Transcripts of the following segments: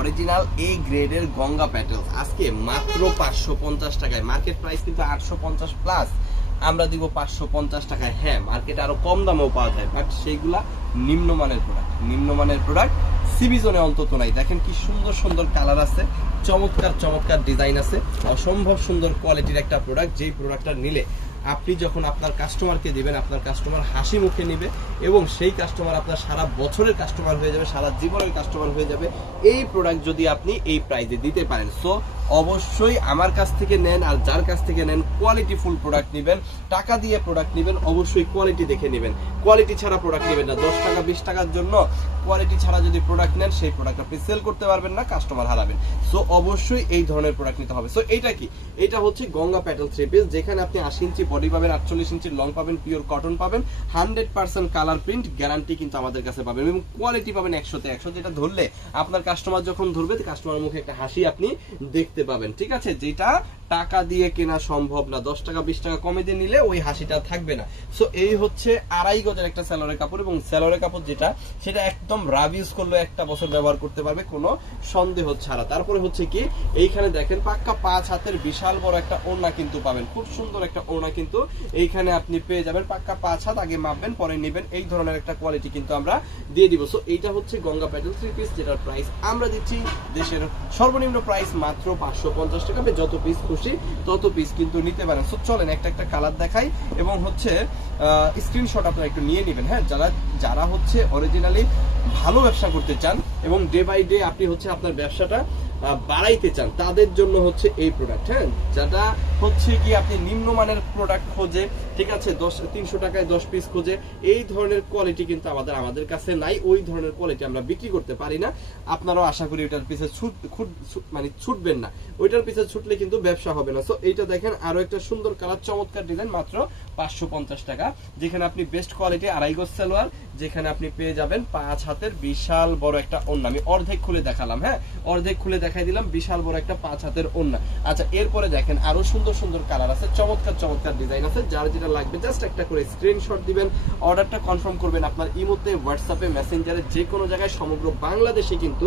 Original এই গ্রেডের Ganga petals আজকে মাত্র 550 টাকায়। মার্কেট প্রাইস কিন্তু 850 প্লাস, আমরা দিব 550 টাকায়। হ্যাঁ, মার্কেটে আরো কম দামেও পাওয়া যায়, বাট সেইগুলা নিম্নমানের প্রোডাক্ট সিবি জোনে অন্তত নাই। দেখেন কি সুন্দর সুন্দর কালার আছে, চমৎকার ডিজাইন আছে, অসম্ভব সুন্দর কোয়ালিটির একটা প্রোডাক্ট। যেই প্রোডাক্টটা নিলে আপনি যখন আপনার কাস্টমারকে দিবেন, আপনার কাস্টমার হাসি মুখে নিবে এবং সেই কাস্টমার আপনার সারা বছরের কাস্টমার হয়ে যাবে, সারা জীবনের কাস্টমার হয়ে যাবে এই প্রোডাক্ট যদি আপনি এই প্রাইসে দিতে পারেন। সো অবশ্যই আমার কাছ থেকে নেন, আর যার কাছ থেকে নেন কোয়ালিটি ফুল প্রোডাক্ট নেবেন, টাকা দিয়ে প্রোডাক্ট নেবেন, অবশ্যই কোয়ালিটি দেখে নেবেন। কোয়ালিটি ছাড়া প্রোডাক্ট নেবেন না। 10 টাকা 20 টাকার জন্য কোয়ালিটি ছাড়া যদি প্রোডাক্ট নেন, সেই প্রোডাক্ট আপনি সেল করতে পারবেন না, কাস্টমার হারাবেন। সো অবশ্যই এই ধরনের প্রোডাক্ট নিতে হবে। সো এইটা কি? এটা হচ্ছে গঙ্গা প্যাটেল 3 পিস, যেখানে আপনি 80 ইঞ্চি বডি পাবেন, 48 ইঞ্চি লং পাবেন, পিওর কটন পাবেন, 100% কালার প্রিন্ট গ্যারান্টি কিন্তু আমাদের কাছে পাবেন, এবং কোয়ালিটি পাবেন 100 তে 100। যেটা ধরলে আপনার কাস্টমার যখন ধরবে, কাস্টমারের মুখে একটা হাসি আপনি দেখতে পাবেন। ঠিক আছে, যেটা টাকা দিয়ে কেনা সম্ভব না। 10 টাকা 20 টাকা কমে দিয়ে নিলে ওই হাসিটা থাকবে না। সো এই হচ্ছে 2.5 গজের একটা সালোয়ারের কাপড়, এবং সালোয়ারের কাপড় যেটা, সেটা একদম রাব ইউজ করলে 1 বছর ব্যবহার করতে পারবে কোনো সন্দেহ ছাড়া। তারপরে হচ্ছে কি, এইখানে দেখেন পাক্কা 5 হাতের বিশাল বড় একটা ওড়না কিন্তু পাবেন, খুব সুন্দর একটা ওড়না কিন্তু এইখানে আপনি পেয়ে যাবেন। পাক্কা 5 হাত, আগে মাপবেন পরে নেবেন, এই ধরনের একটা কোয়ালিটি কিন্তু আমরা দিয়ে দিব। সো এইটা হচ্ছে গঙ্গা প্যাটেল 3 পিস, যেটার প্রাইস আমরা দিচ্ছি দেশের সর্বনিম্ন প্রাইস মাত্র 550 টাকা। যত পিস খুশি তত পিস কিন্তু নিতে পারেন। সো চলেন একটা কালার দেখাই, এবং হচ্ছে স্ক্রিনশট আপনারা একটু নিয়ে নেবেন। হ্যাঁ, যারা হচ্ছে অরিজিনালি ভালো ব্যবসা করতে চান এবং ডে বাই ডে আপনি হচ্ছে আপনার ব্যবসাটা বাড়াইতে চান, তাদের জন্য হচ্ছে এই প্রোডাক্ট। হ্যাঁ, যেটা হচ্ছে কি আপনি নিম্নমানের প্রোডাক্ট খোঁজে, ঠিক আছে, 300 টাকায় 10 পিস খোঁজে, এই ধরনের কোয়ালিটি কিন্তু আমাদের কাছে নাই। ওই ধরনের কোয়ালিটি আমরা বিক্রি করতে পারি না। আপনারাও আশা করি ওইটার পিছে ছুটবেন না, ওইটার পিছে ছুটলে কিন্তু ব্যবসা হবে না। সো এইটা দেখেন, আরো একটা সুন্দর কালার, চমৎকার ডিজাইন, মাত্র 550 টাকা, যেখানে আপনি বেস্ট কোয়ালিটি 2.5 গজ সালোয়ার, যেখানে আপনি পেয়ে যাবেন 5 হাতের বিশাল বড় একটা ওড়না। আমি অর্ধেক খুলে দেখালাম, হ্যাঁ, অর্ধেক খুলে দেখাই দিলাম, বিশাল বড় একটা 5 হাতের ওড়না। আচ্ছা, এরপরে দেখেন আরো সুন্দর কালার আছে, চমৎকার ডিজাইন আছে। যার যেটা লাগবে জাস্ট একটা করে স্ক্রিনশট দিবেন, অর্ডারটা কনফার্ম করবেন আপনার ইমোতে, হোয়াটসঅ্যাপে, মেসেঞ্জারে, যে কোনো জায়গায় সমগ্র বাংলাদেশে কিন্তু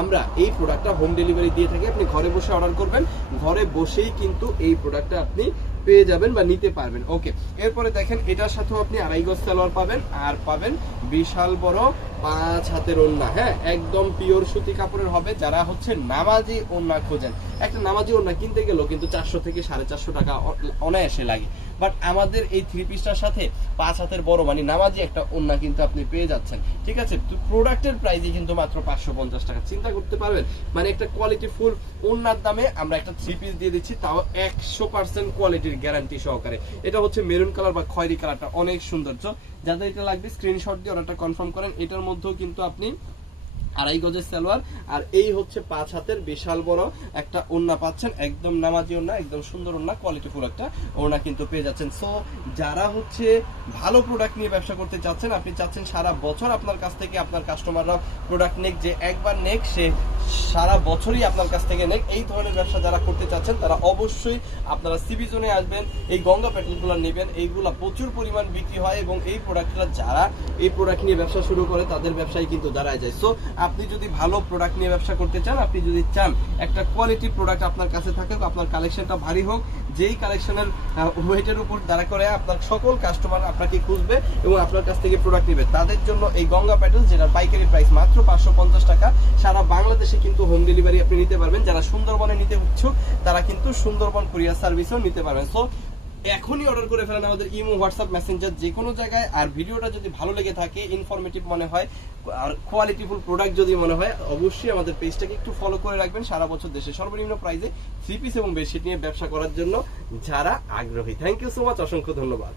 আমরা এই প্রোডাক্টটা হোম ডেলিভারি দিয়ে থাকি। আপনি ঘরে বসে অর্ডার করবেন, ঘরে বসেই কিন্তু এই প্রোডাক্টটা আপনি পেয়ে যাবেন বা নিতে পারবেন। ওকে, এরপরে দেখেন এটার সাথেও আপনি 2.5 গজ সালোয়ার পাবেন, আর পাবেন বিশাল বড় 5 হাতের ওড়না। হ্যাঁ, একদম পিওর সুতি কাপড়ের হবে। যারা হচ্ছে নামাজি ওড়না খোঁজেন, একটা নামাজি ওড়না কিনতে গেলেও কিন্তু 400 থেকে 450 টাকা অনায়াসে লাগে, বাট আমাদের এই 3 পিসটার সাথে 5 হাতের বড় মানে নামাজি একটা ওড়না কিন্তু আপনি পেয়ে যাচ্ছেন। ঠিক আছে, প্রোডাক্টের প্রাইসই কিন্তু মাত্র 550 টাকা। চিন্তা করতে পারবেন, মানে একটা কোয়ালিটি ফুল ওড়নার দামে আমরা একটা 3 পিস দিয়ে দিচ্ছি, তাও 100% কোয়ালিটির গ্যারান্টি সহকারে। এটা হচ্ছে মেরুন কালার বা খয়েরি কালারটা অনেক সুন্দর। যাদের এটা লাগবে স্ক্রিনশট দিয়ে অর্ডারটা কনফার্ম করেন। এটার মধ্যেও কিন্তু আপনি 2.5 গজের সালোয়ার, আর এই হচ্ছে 5 হাতের বিশাল বড় একটা ওড়না পাচ্ছেন, একদম নামাজি ওড়না, একদম সুন্দর ওড়না, কোয়ালিটি ফুল একটা ওড়না কিন্তু পেয়ে যাচ্ছেন। সো যারা হচ্ছে ভালো প্রোডাক্ট নিয়ে ব্যবসা করতে চাচ্ছেন, আপনি চাচ্ছেন সারা বছর আপনার কাছ থেকে আপনার কাস্টমাররা প্রোডাক্ট নেক, যে একবার নেক সে সারা বছরই আপনার কাছ থেকে নেক, এই ধরনের ব্যবসা যারা করতে চাচ্ছেন তারা অবশ্যই আপনারা সিবি জোনে আসবেন, এই গঙ্গা প্যাটেলগুলো নেবেন। এইগুলা প্রচুর পরিমাণ বিক্রি হয়, এবং এই প্রোডাক্টগুলো যারা এই প্রোডাক্ট নিয়ে ব্যবসা শুরু করে তাদের ব্যবসায় কিন্তু দাঁড়ায় যায়। সো আপনি যদি ভালো প্রোডাক্ট নিয়ে ব্যবসা করতে চান, আপনি যদি চান একটা কোয়ালিটি প্রোডাক্ট আপনার কাছে থাকে, আপনার কালেকশনটা ভারী হোক, যেই কালেকশনের ওয়েটের উপর দাঁড়া করে আপনার সকল কাস্টমার আপনাকে খুঁজবে এবং আপনার কাছ থেকে প্রোডাক্ট নেবে, তাদের জন্য এই গঙ্গা প্যাটেল, যেটা পাইকারি প্রাইস মাত্র 550 টাকা। সারা বাংলাদেশে কিন্তু হোম ডেলিভারি আপনি নিতে পারবেন। যারা সুন্দরবনে নিতে ইচ্ছুক তারা কিন্তু সুন্দরবন কুরিয়ার সার্ভিসও নিতে পারবেন। সো এখনই অর্ডার করে ফেলেন আমাদের ইমো, হোয়াটসঅ্যাপ, মেসেঞ্জার, যে কোনো জায়গায়। আর ভিডিওটা যদি ভালো লেগে থাকে, ইনফরমেটিভ মনে হয়, আর কোয়ালিটিফুল প্রোডাক্ট যদি মনে হয়, অবশ্যই আমাদের পেজটাকে একটু ফলো করে রাখবেন। সারা বছর দেশে সর্বনিম্ন প্রাইসে 3 পিস এবং বেডশিট নিয়ে ব্যবসা করার জন্য যারা আগ্রহী। থ্যাংক ইউ সো মাচ, অসংখ্য ধন্যবাদ।